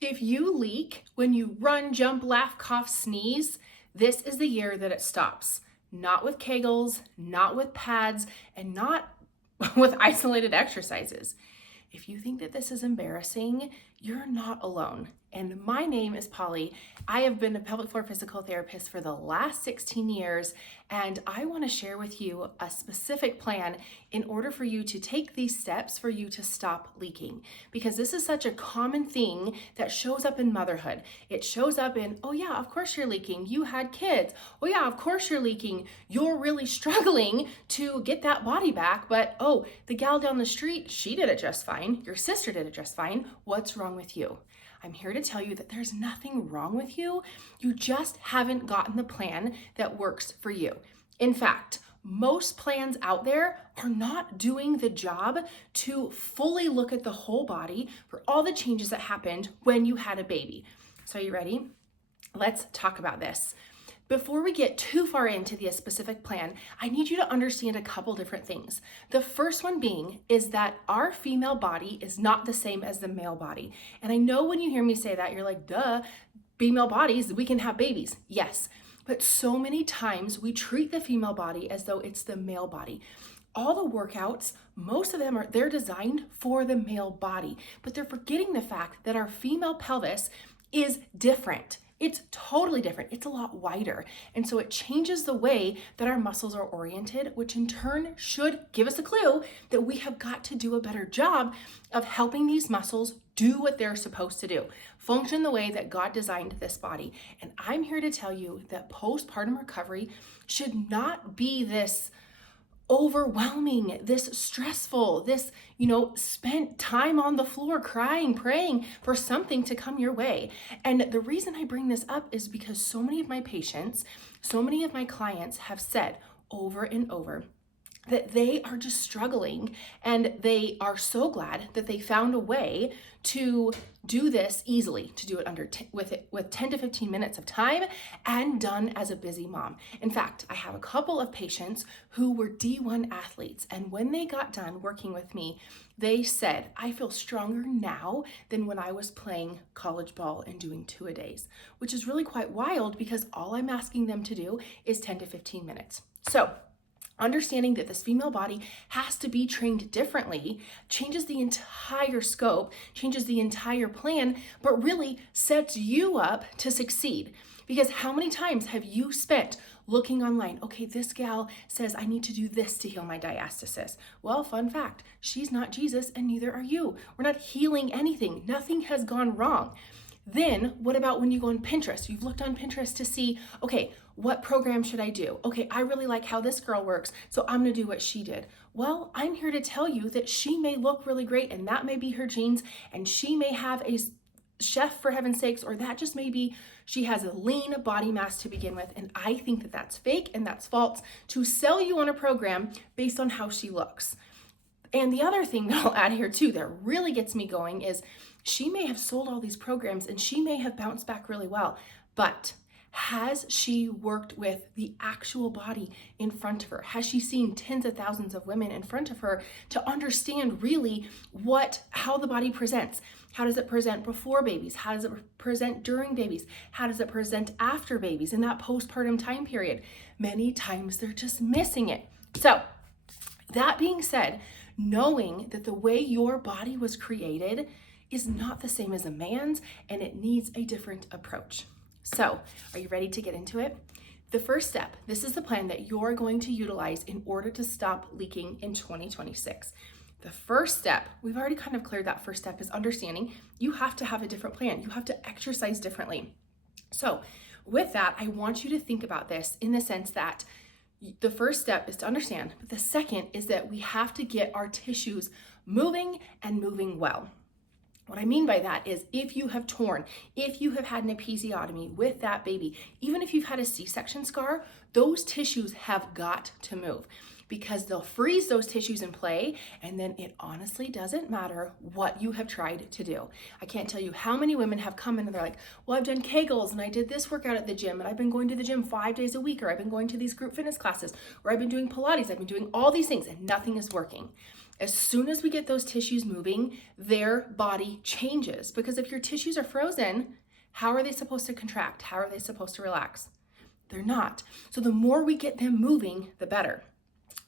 If you leak when you run, jump, laugh, cough, sneeze, this is the year that it stops. Not with Kegels, not with pads, and not with isolated exercises. If you think that this is embarrassing, you're not alone. And my name is Polly. I have been a pelvic floor physical therapist for the last 16 years, and I want to share with you a specific plan in order for you to take these steps for you to stop leaking. Because this is such a common thing that shows up in motherhood. It shows up in, oh yeah, of course you're leaking. You had kids. Oh yeah, of course you're leaking. You're really struggling to get that body back, but oh, the gal down the street, she did it just fine. Your sister did it just fine. What's wrong with you? I'm here to tell you that there's nothing wrong with you. You just haven't gotten the plan that works for you. In fact, most plans out there are not doing the job to fully look at the whole body for all the changes that happened when you had a baby. So are you ready? Let's talk about this. Before we get too far into the specific plan, I need you to understand a couple different things. The first one being is that our female body is not the same as the male body. And I know when you hear me say that, you're like, duh, female bodies, we can have babies. Yes, but so many times we treat the female body as though it's the male body. All the workouts, most of them they're designed for the male body, but they're forgetting the fact that our female pelvis is different. It's totally different. It's a lot wider. And so it changes the way that our muscles are oriented, which in turn should give us a clue that we have got to do a better job of helping these muscles do what they're supposed to do, function the way that God designed this body. And I'm here to tell you that postpartum recovery should not be this overwhelming, this stressful, this, spent time on the floor crying, praying for something to come your way. And the reason I bring this up is because so many of my patients, so many of my clients have said over and over that they are just struggling, and they are so glad that they found a way to do this easily, to do it with 10 to 15 minutes of time and done as a busy mom. In fact, I have a couple of patients who were D1 athletes, and when they got done working with me, they said, I feel stronger now than when I was playing college ball and doing 2-a-days, which is really quite wild because all I'm asking them to do is 10 to 15 minutes. So understanding that this female body has to be trained differently changes the entire scope, changes the entire plan, but really sets you up to succeed. Because how many times have you spent looking online, okay, this gal says I need to do this to heal my diastasis. Well, fun fact, she's not Jesus and neither are you. We're not healing anything. Nothing has gone wrong. Then what about when you go on Pinterest? You've looked on Pinterest to see, okay, what program should I do? Okay, I really like how this girl works, so I'm gonna do what she did. Well, I'm here to tell you that she may look really great and that may be her genes, and she may have a chef for heaven's sakes, or that just may be she has a lean body mass to begin with. And I think that that's fake and that's false to sell you on a program based on how she looks. And the other thing that I'll add here too that really gets me going is she may have sold all these programs and she may have bounced back really well, but has she worked with the actual body in front of her? Has she seen tens of thousands of women in front of her to understand really how the body presents? How does it present before babies? How does it present during babies? How does it present after babies in that postpartum time period? Many times they're just missing it. So that being said, knowing that the way your body was created is not the same as a man's, and it needs a different approach. So, are you ready to get into it? The first step, this is the plan that you're going to utilize in order to stop leaking in 2026. The first step, we've already kind of cleared that first step, is understanding you have to have a different plan. You have to exercise differently. So, with that, I want you to think about this in the sense that the first step is to understand, but the second is that we have to get our tissues moving and moving well. What I mean by that is if you have torn, if you have had an episiotomy with that baby, even if you've had a C-section scar, those tissues have got to move because they'll freeze those tissues in play, and then it honestly doesn't matter what you have tried to do. I can't tell you how many women have come in and they're like, well, I've done Kegels and I did this workout at the gym and I've been going to the gym 5 days a week, or I've been going to these group fitness classes, or I've been doing Pilates, I've been doing all these things and nothing is working. As soon as we get those tissues moving, their body changes. Because if your tissues are frozen, how are they supposed to contract? How are they supposed to relax? They're not. So the more we get them moving, the better.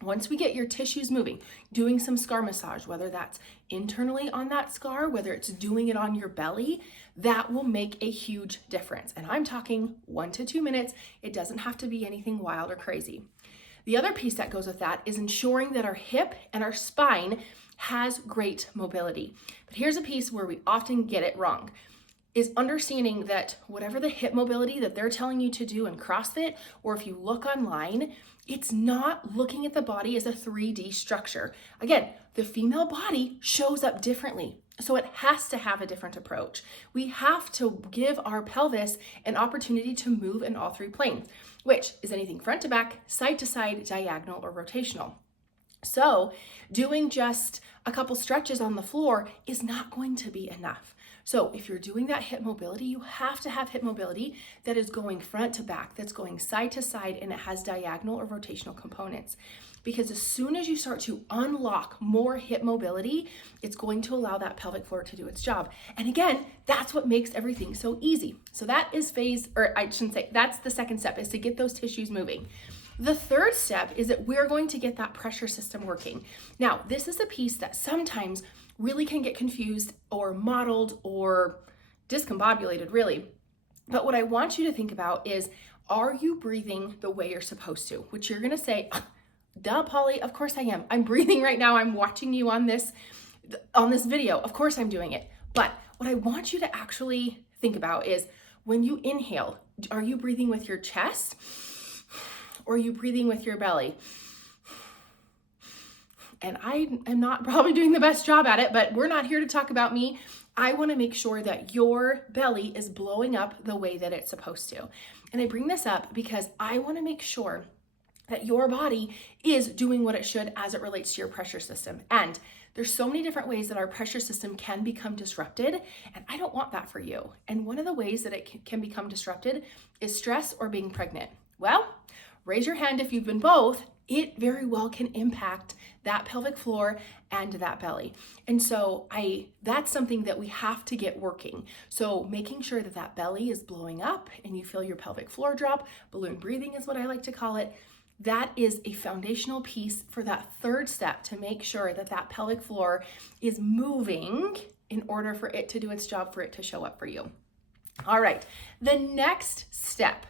Once we get your tissues moving, doing some scar massage, whether that's internally on that scar, whether it's doing it on your belly, that will make a huge difference. And I'm talking 1 to 2 minutes. It doesn't have to be anything wild or crazy. The other piece that goes with that is ensuring that our hip and our spine has great mobility. But here's a piece where we often get it wrong, is understanding that whatever the hip mobility that they're telling you to do in CrossFit, or if you look online, it's not looking at the body as a 3D structure. Again, the female body shows up differently, so it has to have a different approach. We have to give our pelvis an opportunity to move in all 3 planes, which is anything front to back, side to side, diagonal, or rotational. So doing just a couple stretches on the floor is not going to be enough. So if you're doing that hip mobility, you have to have hip mobility that is going front to back, that's going side to side, and it has diagonal or rotational components. Because as soon as you start to unlock more hip mobility, it's going to allow that pelvic floor to do its job. And again, that's what makes everything so easy. So that is that's the second step, is to get those tissues moving. The third step is that we're going to get that pressure system working. Now, this is a piece that sometimes really can get confused or modeled or discombobulated, really. But what I want you to think about is, are you breathing the way you're supposed to? Which you're gonna say, duh, Polly, of course I am. I'm breathing right now. I'm watching you on this video. Of course I'm doing it. But what I want you to actually think about is, when you inhale, are you breathing with your chest, or are you breathing with your belly? And I am not probably doing the best job at it, but we're not here to talk about me. I want to make sure that your belly is blowing up the way that it's supposed to. And I bring this up because I want to make sure that your body is doing what it should as it relates to your pressure system. And there's so many different ways that our pressure system can become disrupted, and I don't want that for you. And one of the ways that it can become disrupted is stress or being pregnant. Well, raise your hand if you've been both. It very well can impact that pelvic floor and that belly. And so that's something that we have to get working. So making sure that that belly is blowing up and you feel your pelvic floor drop, balloon breathing is what I like to call it. That is a foundational piece for that third step, to make sure that that pelvic floor is moving in order for it to do its job, for it to show up for you. All right, the next step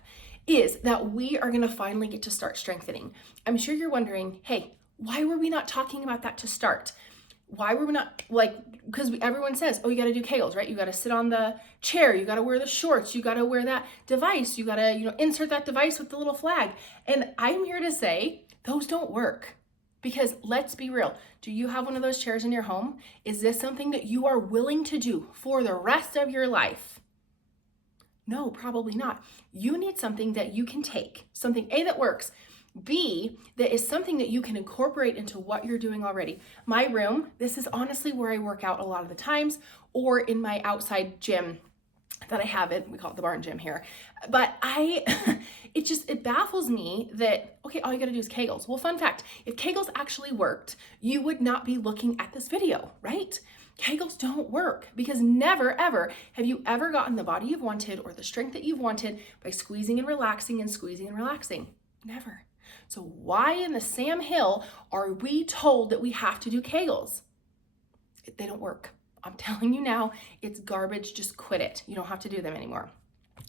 is that we are gonna finally get to start strengthening. I'm sure you're wondering, hey, why were we not talking about that to start? Why were we not, because everyone says, oh, you gotta do Kegels, right? You gotta sit on the chair, you gotta wear the shorts, you gotta wear that device, you gotta, insert that device with the little flag. And I'm here to say, those don't work. Because let's be real, do you have one of those chairs in your home? Is this something that you are willing to do for the rest of your life? No, probably not. You need something that you can take, something A, that works, B, that is something that you can incorporate into what you're doing already. My room, this is honestly where I work out a lot of the times, or in my outside gym that I have it. We call it the barn gym here. But it baffles me that, okay, all you gotta do is Kegels. Well, fun fact, if Kegels actually worked, you would not be looking at this video, right? Kegels don't work, because never, ever have you ever gotten the body you've wanted or the strength that you've wanted by squeezing and relaxing and squeezing and relaxing. Never. So why in the Sam Hill are we told that we have to do Kegels? They don't work. I'm telling you now, it's garbage. Just quit it. You don't have to do them anymore.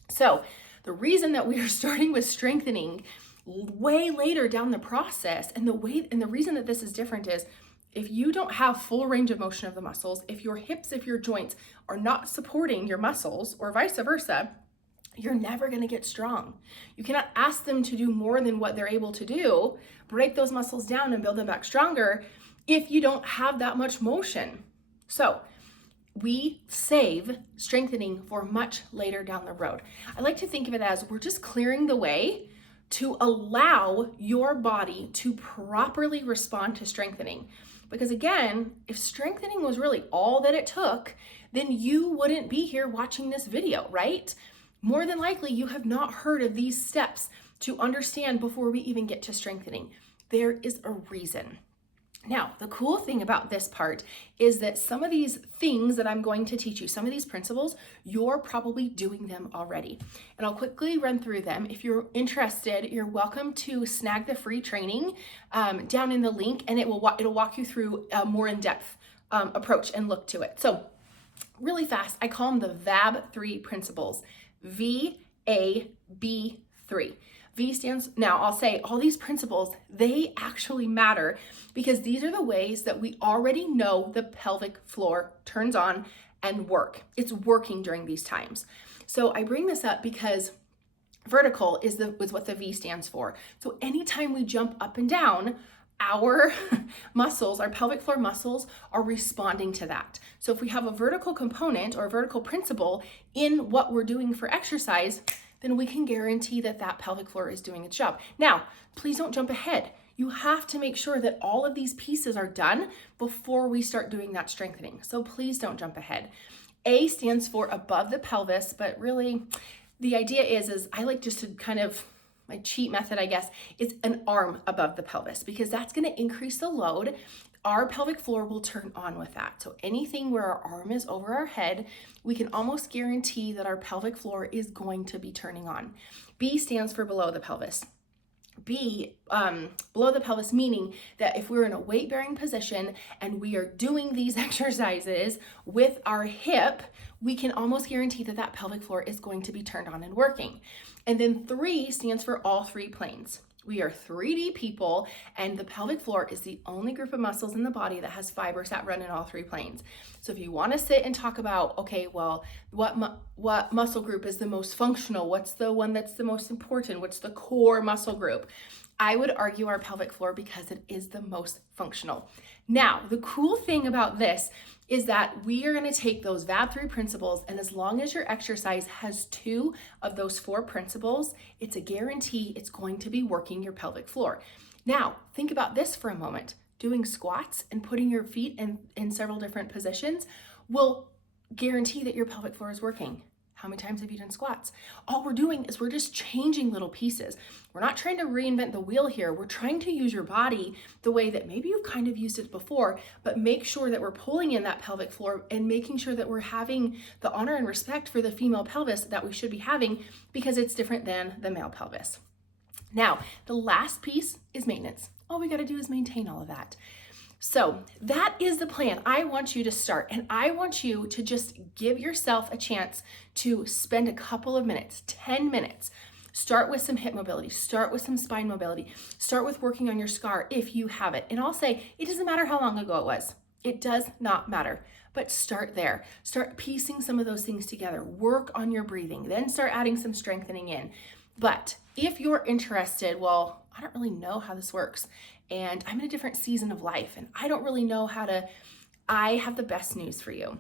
So the reason that we are starting with strengthening way later down the process, and the reason that this is different is, if you don't have full range of motion of the muscles, if your hips, if your joints are not supporting your muscles, or vice versa, you're never gonna get strong. You cannot ask them to do more than what they're able to do, break those muscles down and build them back stronger, if you don't have that much motion. So we save strengthening for much later down the road. I like to think of it as, we're just clearing the way to allow your body to properly respond to strengthening. Because again, if strengthening was really all that it took, then you wouldn't be here watching this video, right? More than likely, you have not heard of these steps to understand before we even get to strengthening. There is a reason. Now, the cool thing about this part is that some of these things that I'm going to teach you, some of these principles, you're probably doing them already. And I'll quickly run through them. If you're interested, you're welcome to snag the free training down in the link, and it'll walk you through a more in-depth approach and look to it. So really fast, I call them the VAB3 principles, VAB3. V stands, now I'll say all these principles, they actually matter because these are the ways that we already know the pelvic floor turns on and work. It's working during these times. So I bring this up because vertical is what the V stands for. So anytime we jump up and down, our muscles, our pelvic floor muscles are responding to that. So if we have a vertical component or a vertical principle in what we're doing for exercise, then we can guarantee that that pelvic floor is doing its job. Now, please don't jump ahead. You have to make sure that all of these pieces are done before we start doing that strengthening. So please don't jump ahead. A stands for above the pelvis, but really the idea is I like just to kind of, my cheat method, I guess, is an arm above the pelvis because that's going to increase the load. Our pelvic floor will turn on with that. So anything where our arm is over our head, we can almost guarantee that our pelvic floor is going to be turning on. B stands for below the pelvis. B, below the pelvis, meaning that if we're in a weight-bearing position and we are doing these exercises with our hip, we can almost guarantee that that pelvic floor is going to be turned on and working. And then 3 stands for all 3 planes. We are 3D people, and the pelvic floor is the only group of muscles in the body that has fibers that run in all 3 planes. So if you want to sit and talk about, okay, well, what muscle group is the most functional? What's the one that's the most important? What's the core muscle group? I would argue our pelvic floor because it is the most functional. Now, the cool thing about this is that we are going to take those VAB3 principles, and as long as your exercise has 2 of those 4 principles, it's a guarantee it's going to be working your pelvic floor. Now, think about this for a moment. Doing squats and putting your feet in several different positions will guarantee that your pelvic floor is working. How many times have you done squats? All we're doing is we're just changing little pieces. We're not trying to reinvent the wheel here. We're trying to use your body the way that maybe you've kind of used it before, but make sure that we're pulling in that pelvic floor and making sure that we're having the honor and respect for the female pelvis that we should be having because it's different than the male pelvis. Now, the last piece is maintenance. All we got to do is maintain all of that. So that is the plan. I want you to start, and I want you to just give yourself a chance to spend a couple of minutes, 10 minutes. Start with some hip mobility, start with some spine mobility, start with working on your scar if you have it. And I'll say, it doesn't matter how long ago it was. It does not matter, but start there. Start piecing some of those things together. Work on your breathing, then start adding some strengthening in. But if you're interested, well, I don't really know how this works, and I'm in a different season of life, and I don't really know how to, I have the best news for you.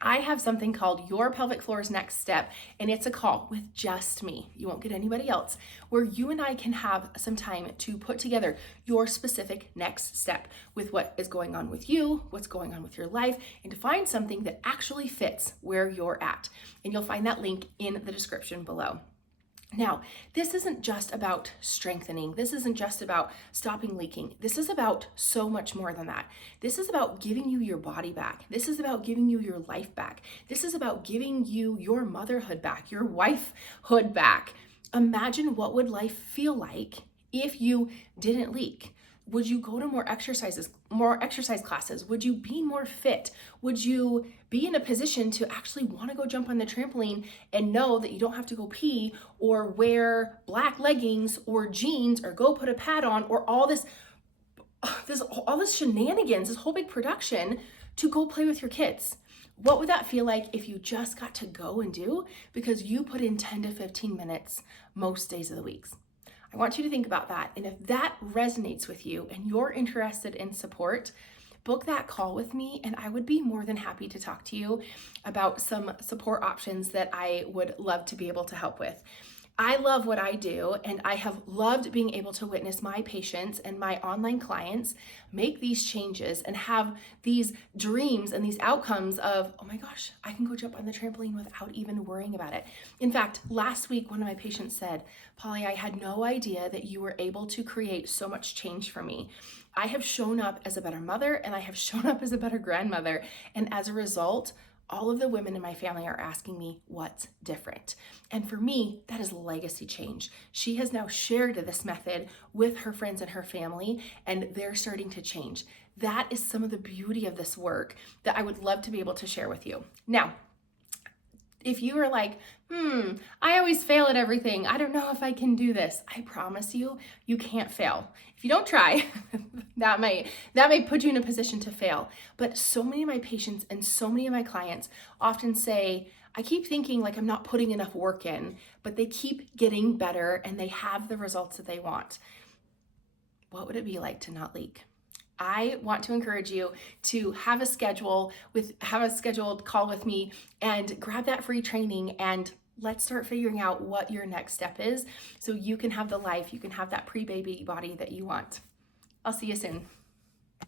I have something called Your Pelvic Floor's Next Step, and it's a call with just me. You won't get anybody else, where you and I can have some time to put together your specific next step with what is going on with you, what's going on with your life, and to find something that actually fits where you're at. And you'll find that link in the description below. Now, this isn't just about strengthening. This isn't just about stopping leaking. This is about so much more than that. This is about giving you your body back. This is about giving you your life back. This is about giving you your motherhood back, your wifehood back. Imagine what would life feel like if you didn't leak. Would you go to more exercise classes? Would you be more fit? Would you be in a position to actually want to go jump on the trampoline and know that you don't have to go pee or wear black leggings or jeans or go put a pad on or all this shenanigans, this whole big production to go play with your kids? What would that feel like if you just got to go and do because you put in 10 to 15 minutes most days of the week? I want you to think about that. And if that resonates with you and you're interested in support, book that call with me, and I would be more than happy to talk to you about some support options that I would love to be able to help with. I love what I do, and I have loved being able to witness my patients and my online clients make these changes and have these dreams and these outcomes of, oh my gosh, I can go jump on the trampoline without even worrying about it. In fact, last week, one of my patients said, Polly, I had no idea that you were able to create so much change for me. I have shown up as a better mother, and I have shown up as a better grandmother. And as a result, all of the women in my family are asking me what's different. And for me, that is legacy change. She has now shared this method with her friends and her family, and they're starting to change. That is some of the beauty of this work that I would love to be able to share with you. Now, if you are like, I always fail at everything, I don't know if I can do this, I promise you, you can't fail. If you don't try, that may put you in a position to fail. But so many of my patients and so many of my clients often say, I keep thinking like I'm not putting enough work in, but they keep getting better and they have the results that they want. What would it be like to not leak? I want to encourage you to have a scheduled call with me and grab that free training, and let's start figuring out what your next step is so you can have the life, you can have that pre-baby body that you want. I'll see you soon.